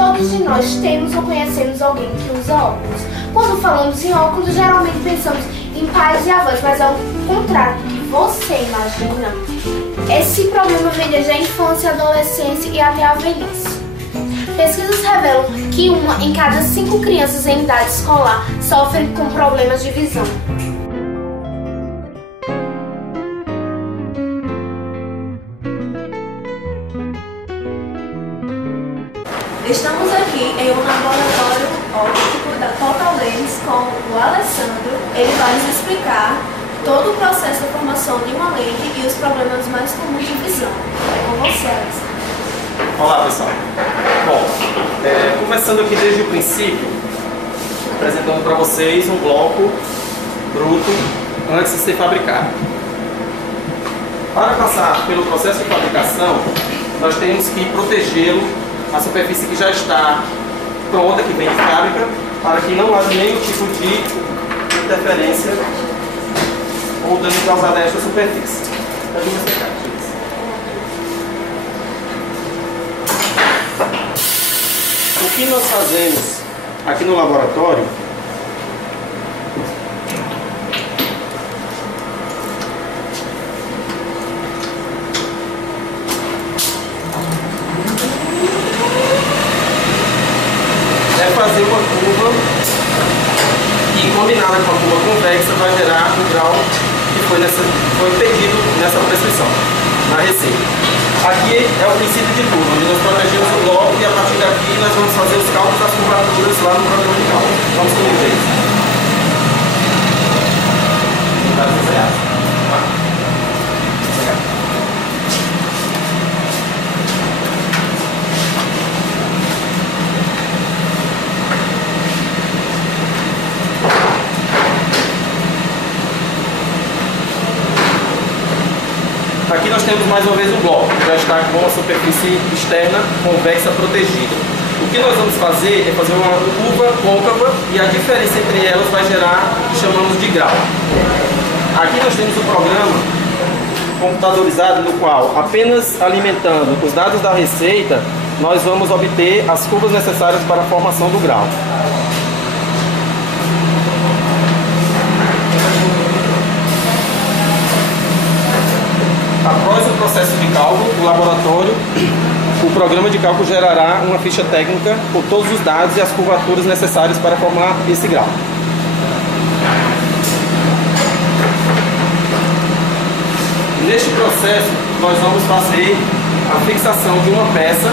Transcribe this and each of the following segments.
todos de nós temos ou conhecemos alguém que usa óculos. Quando falamos em óculos, geralmente pensamos em pais e avós, mas é o contrário do que você imagina. Esse problema vem desde a infância, adolescência e até a velhice. Pesquisas revelam que 1 em cada 5 crianças em idade escolar sofrem com problemas de visão. Estamos aqui em um laboratório óptico da Total Lens com o Alessandro. Ele vai nos explicar todo o processo da formação de uma lente e os problemas mais comuns de visão. É com você, Alessandro. Olá, pessoal. Bom, começando aqui desde o princípio, apresentando para vocês um bloco bruto antes de ser fabricado. Para passar pelo processo de fabricação, nós temos que protegê-lo, a superfície que já está pronta, que vem de fábrica, para que não haja nenhum tipo de interferência ou dano causado a esta superfície. O que nós fazemos aqui no laboratório é fazer uma curva e, combinada com a curva convexa, vai gerar o grau que foi pedido nessa prescrição, na receita. Aqui é o princípio de tudo, onde nós protegemos o bloco e a partir daqui nós vamos fazer os cálculos das curvaturas lá no programa de cálculo. Vamos comigo eles. Aqui nós temos mais uma vez o bloco, que já está com a superfície externa convexa protegida. O que nós vamos fazer é fazer uma curva côncava e a diferença entre elas vai gerar o que chamamos de grau. Aqui nós temos o programa computadorizado no qual, apenas alimentando os dados da receita, nós vamos obter as curvas necessárias para a formação do grau. Após o processo de cálculo, o laboratório, o programa de cálculo gerará uma ficha técnica com todos os dados e as curvaturas necessárias para formar esse grau. Neste processo, nós vamos fazer a fixação de uma peça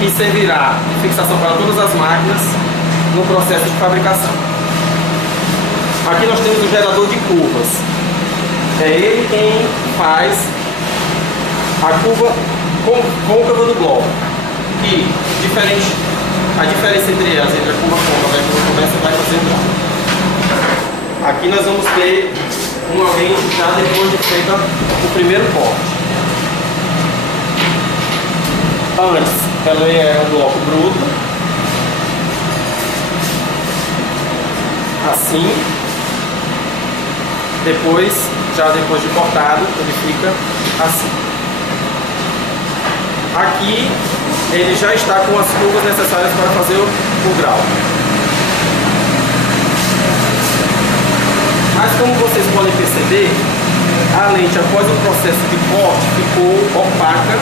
que servirá de fixação para todas as máquinas no processo de fabricação. Aqui nós temos o gerador de curvas. É ele quem faz a curva côncava do bloco. E a diferença entre elas, entre a curva côncava e a curva convexa, vai fazer o grau. Aqui nós vamos ter uma lente já depois de feita o primeiro corte. Antes, ela é um bloco bruto, assim. Depois de cortado, ele fica assim. Aqui ele já está com as curvas necessárias para fazer o grau. Mas como vocês podem perceber, a lente após o processo de corte ficou opaca,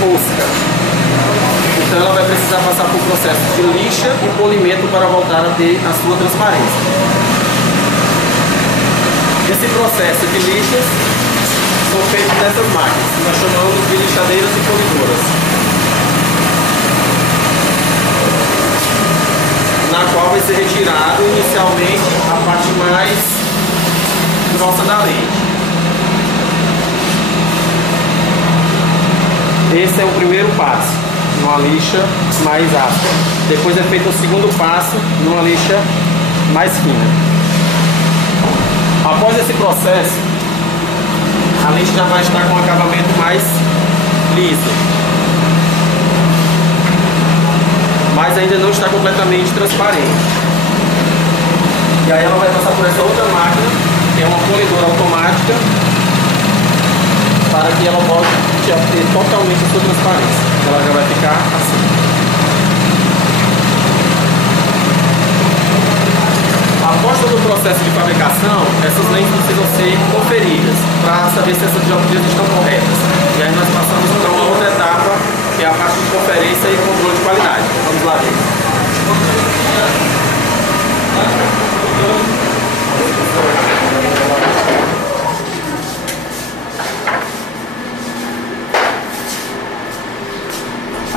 fosca. Então ela vai precisar passar por processo de lixa e polimento para voltar a ter a sua transparência. Esse processo de lixas são feitos nessas máquinas, que nós chamamos de lixadeiras e polidoras, na qual vai ser retirado inicialmente a parte mais grossa da lente. Esse é o primeiro passo, numa lixa mais áspera. Depois é feito o segundo passo, numa lixa mais fina. Após esse processo, a lente já vai estar com um acabamento mais liso, mas ainda não está completamente transparente. E aí ela vai passar por essa outra máquina, que é uma polidora automática, para que ela possa ter totalmente a sua transparência. Ela já vai ficar assim. Após todo o processo de fabricação, essas lentes precisam ser conferidas para saber se essas dioptrias estão corretas. E aí nós passamos para uma outra etapa, que é a parte de conferência e controle de qualidade. Vamos lá ver.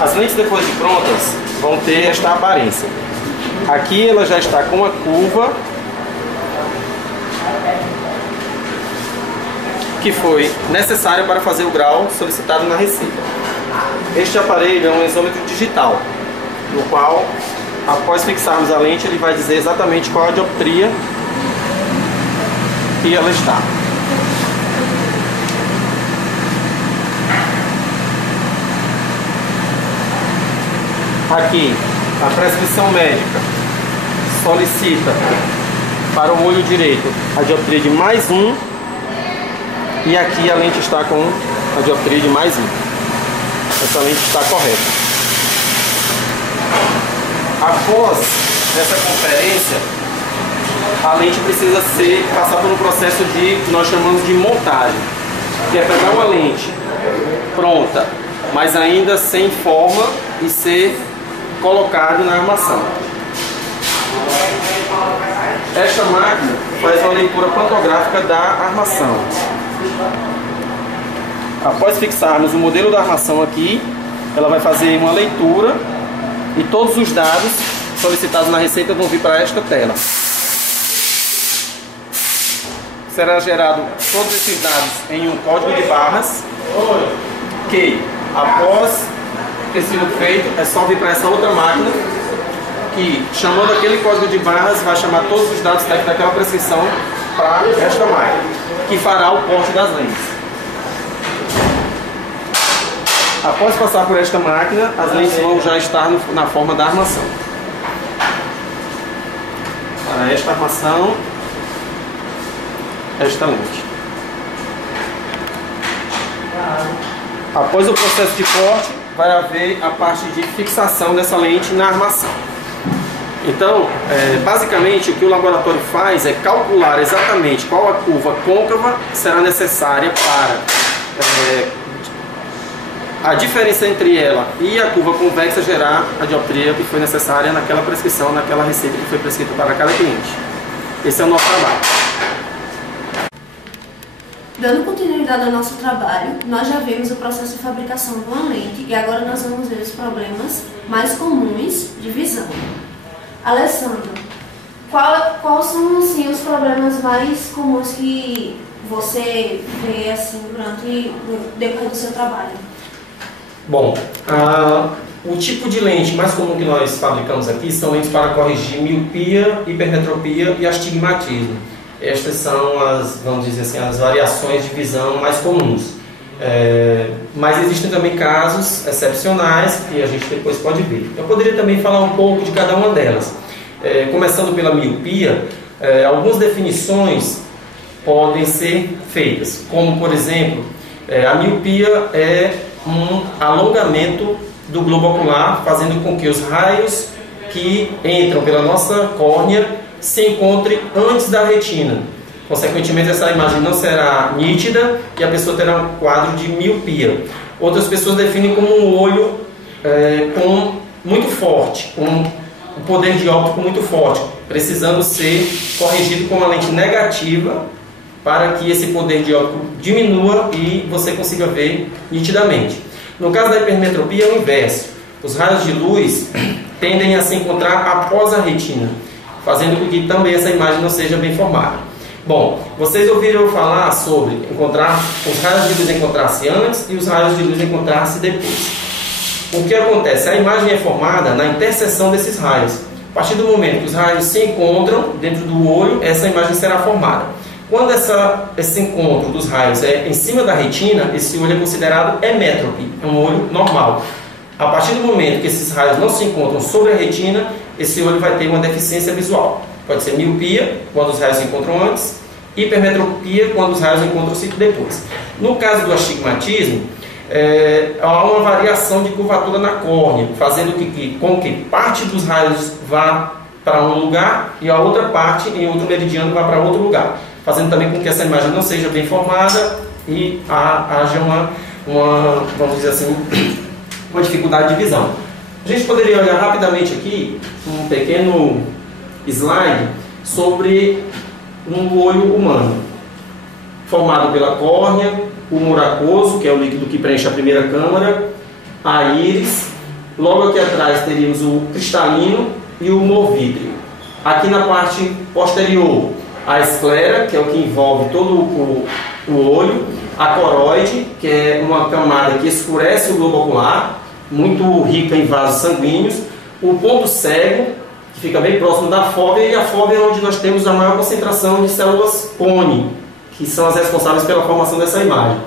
As lentes, depois de prontas, vão ter esta aparência. Aqui ela já está com a curva que foi necessária para fazer o grau solicitado na receita. Este aparelho é um exômetro digital, no qual, após fixarmos a lente, ele vai dizer exatamente qual a dioptria que ela está. Aqui, a prescrição médica solicita para o olho direito a dioptria de +1 e aqui a lente está com a dioptria de +1. Essa lente está correta. Após essa conferência, a lente precisa passar por um processo que nós chamamos de montagem, que é pegar uma lente pronta, mas ainda sem forma e ser colocado na armação. Esta máquina faz uma leitura pantográfica da armação. Após fixarmos o modelo da armação aqui, ela vai fazer uma leitura e todos os dados solicitados na receita vão vir para esta tela. Será gerado todos esses dados em um código de barras que, após ter sido feito, é só vir para essa outra máquina que, chamando aquele código de barras, vai chamar todos os dados técnicos daquela prescrição para esta máquina, que fará o porte das lentes. Após passar por esta máquina, as lentes vão já estar na forma da armação. Para esta armação, esta lente. Após o processo de corte, vai haver a parte de fixação dessa lente na armação. Então, basicamente, o que o laboratório faz é calcular exatamente qual a curva côncava será necessária para a diferença entre ela e a curva convexa gerar a dioptria que foi necessária naquela prescrição, naquela receita que foi prescrita para cada cliente. Esse é o nosso trabalho. Dando continuidade ao nosso trabalho, nós já vimos o processo de fabricação de uma lente e agora nós vamos ver os problemas mais comuns de visão. Alessandro, quais são assim, os problemas mais comuns que você vê assim, durante o decorrer do seu trabalho? Bom, o tipo de lente mais comum que nós fabricamos aqui são lentes para corrigir miopia, hipermetropia e astigmatismo. Estas são as, vamos dizer assim, as variações de visão mais comuns. Mas existem também casos excepcionais que a gente depois pode ver. Eu poderia também falar um pouco de cada uma delas. Começando pela miopia, algumas definições podem ser feitas, como por exemplo, a miopia é um alongamento do globo ocular, fazendo com que os raios que entram pela nossa córnea se encontrem antes da retina. Consequentemente, essa imagem não será nítida e a pessoa terá um quadro de miopia. Outras pessoas definem como um olho muito forte, com um poder dióptrico muito forte, precisando ser corrigido com uma lente negativa para que esse poder dióptrico diminua e você consiga ver nitidamente. No caso da hipermetropia é o inverso. Os raios de luz tendem a se encontrar após a retina, fazendo com que também essa imagem não seja bem formada. Bom, vocês ouviram falar sobre os raios de luz encontrar-se antes e os raios de luz encontrar-se depois. O que acontece? A imagem é formada na interseção desses raios. A partir do momento que os raios se encontram dentro do olho, essa imagem será formada. Quando esse encontro dos raios é em cima da retina, esse olho é considerado hemétrope, é um olho normal. A partir do momento que esses raios não se encontram sobre a retina, esse olho vai ter uma deficiência visual. Pode ser miopia, quando os raios se encontram antes, hipermetropia, quando os raios encontram-se depois. No caso do astigmatismo, há uma variação de curvatura na córnea, fazendo com que parte dos raios vá para um lugar e a outra parte em outro meridiano vai para outro lugar, fazendo também com que essa imagem não seja bem formada e haja vamos dizer assim, uma dificuldade de visão. A gente poderia olhar rapidamente aqui um pequeno slide sobre um olho humano, formado pela córnea, o humor aquoso, que é o líquido que preenche a primeira câmara, a íris, logo aqui atrás teríamos o cristalino e o humor vítreo. Aqui na parte posterior, a esclera, que é o que envolve todo o olho, a coroide, que é uma camada que escurece o globo ocular, muito rica em vasos sanguíneos, o ponto cego, que fica bem próximo da fóvea, e a fóvea é onde nós temos a maior concentração de células cone, que são as responsáveis pela formação dessa imagem.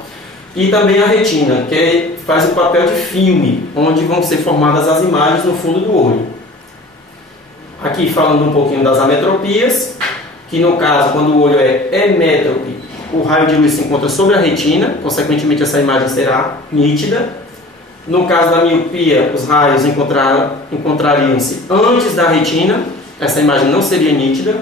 E também a retina, que faz o papel de filme, onde vão ser formadas as imagens no fundo do olho. Aqui falando um pouquinho das ametropias, que no caso, quando o olho é emétrope, o raio de luz se encontra sobre a retina, consequentemente essa imagem será nítida. No caso da miopia, os raios encontrariam-se antes da retina, essa imagem não seria nítida.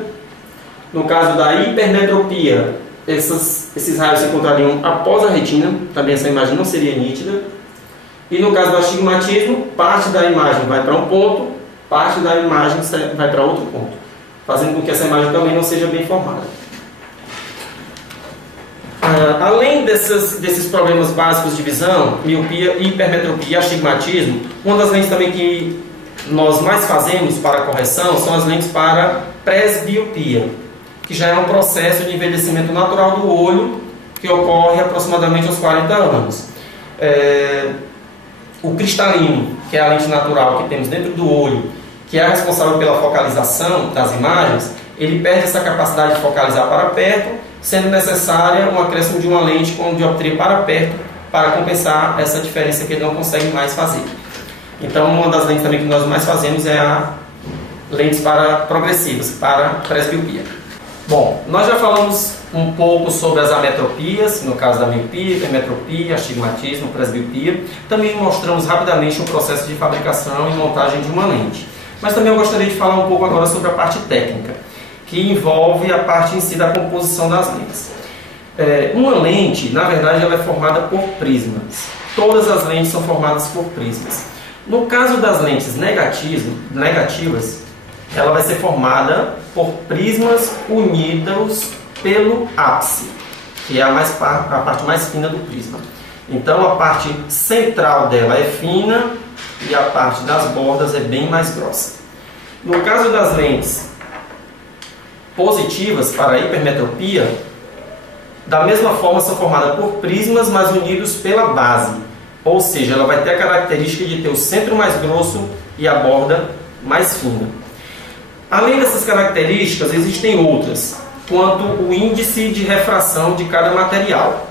No caso da hipermetropia, esses raios se encontrariam após a retina, também essa imagem não seria nítida. E no caso do astigmatismo, parte da imagem vai para um ponto, parte da imagem vai para outro ponto, fazendo com que essa imagem também não seja bem formada. Além desses problemas básicos de visão, miopia, hipermetropia e astigmatismo, uma das lentes também que nós mais fazemos para a correção são as lentes para presbiopia, que já é um processo de envelhecimento natural do olho que ocorre aproximadamente aos 40 anos. O cristalino, que é a lente natural que temos dentro do olho, que é a responsável pela focalização das imagens, ele perde essa capacidade de focalizar para perto, sendo necessária um acréscimo de uma lente com dioptria para perto para compensar essa diferença que ele não consegue mais fazer. Então, uma das lentes também que nós mais fazemos é a lentes progressivas, para presbiopia. Bom, nós já falamos um pouco sobre as ametropias, no caso da miopia, hipermetropia, astigmatismo, presbiopia. Também mostramos rapidamente o processo de fabricação e montagem de uma lente. Mas também eu gostaria de falar um pouco agora sobre a parte técnica, que envolve a parte em si da composição das lentes. Uma lente, na verdade, ela é formada por prismas. Todas as lentes são formadas por prismas. No caso das lentes negativas, ela vai ser formada por prismas unidos pelo ápice, que é a parte mais fina do prisma. Então a parte central dela é fina e a parte das bordas é bem mais grossa. No caso das lentes positivas para a hipermetropia, da mesma forma são formadas por prismas, mas unidos pela base. Ou seja, ela vai ter a característica de ter o centro mais grosso e a borda mais fina. Além dessas características, existem outras, quanto o índice de refração de cada material.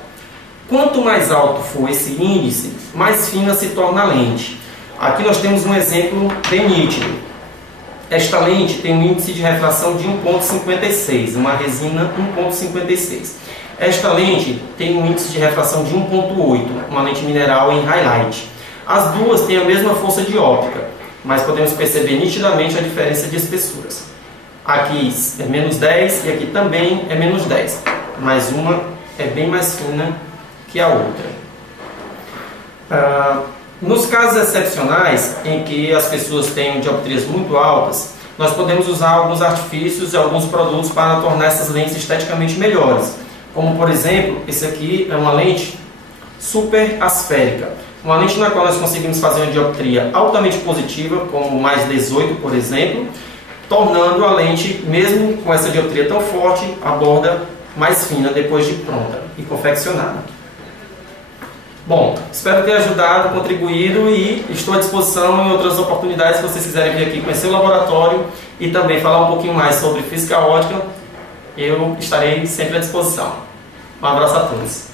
Quanto mais alto for esse índice, mais fina se torna a lente. Aqui nós temos um exemplo bem nítido. Esta lente tem um índice de refração de 1,56, uma resina 1,56. Esta lente tem um índice de refração de 1,8, uma lente mineral em highlight. As duas têm a mesma força de óptica, mas podemos perceber nitidamente a diferença de espessuras. Aqui é menos 10 e aqui também é menos 10, mas uma é bem mais fina que a outra. Nos casos excepcionais, em que as pessoas têm dioptrias muito altas, nós podemos usar alguns artifícios e alguns produtos para tornar essas lentes esteticamente melhores. Como, por exemplo, esse aqui é uma lente super asférica. Uma lente na qual nós conseguimos fazer uma dioptria altamente positiva, como mais 18, por exemplo, tornando a lente, mesmo com essa dioptria tão forte, a borda mais fina depois de pronta e confeccionada. Bom, espero ter ajudado, contribuído e estou à disposição em outras oportunidades se vocês quiserem vir aqui conhecer o laboratório e também falar um pouquinho mais sobre física ótica. Eu estarei sempre à disposição. Um abraço a todos.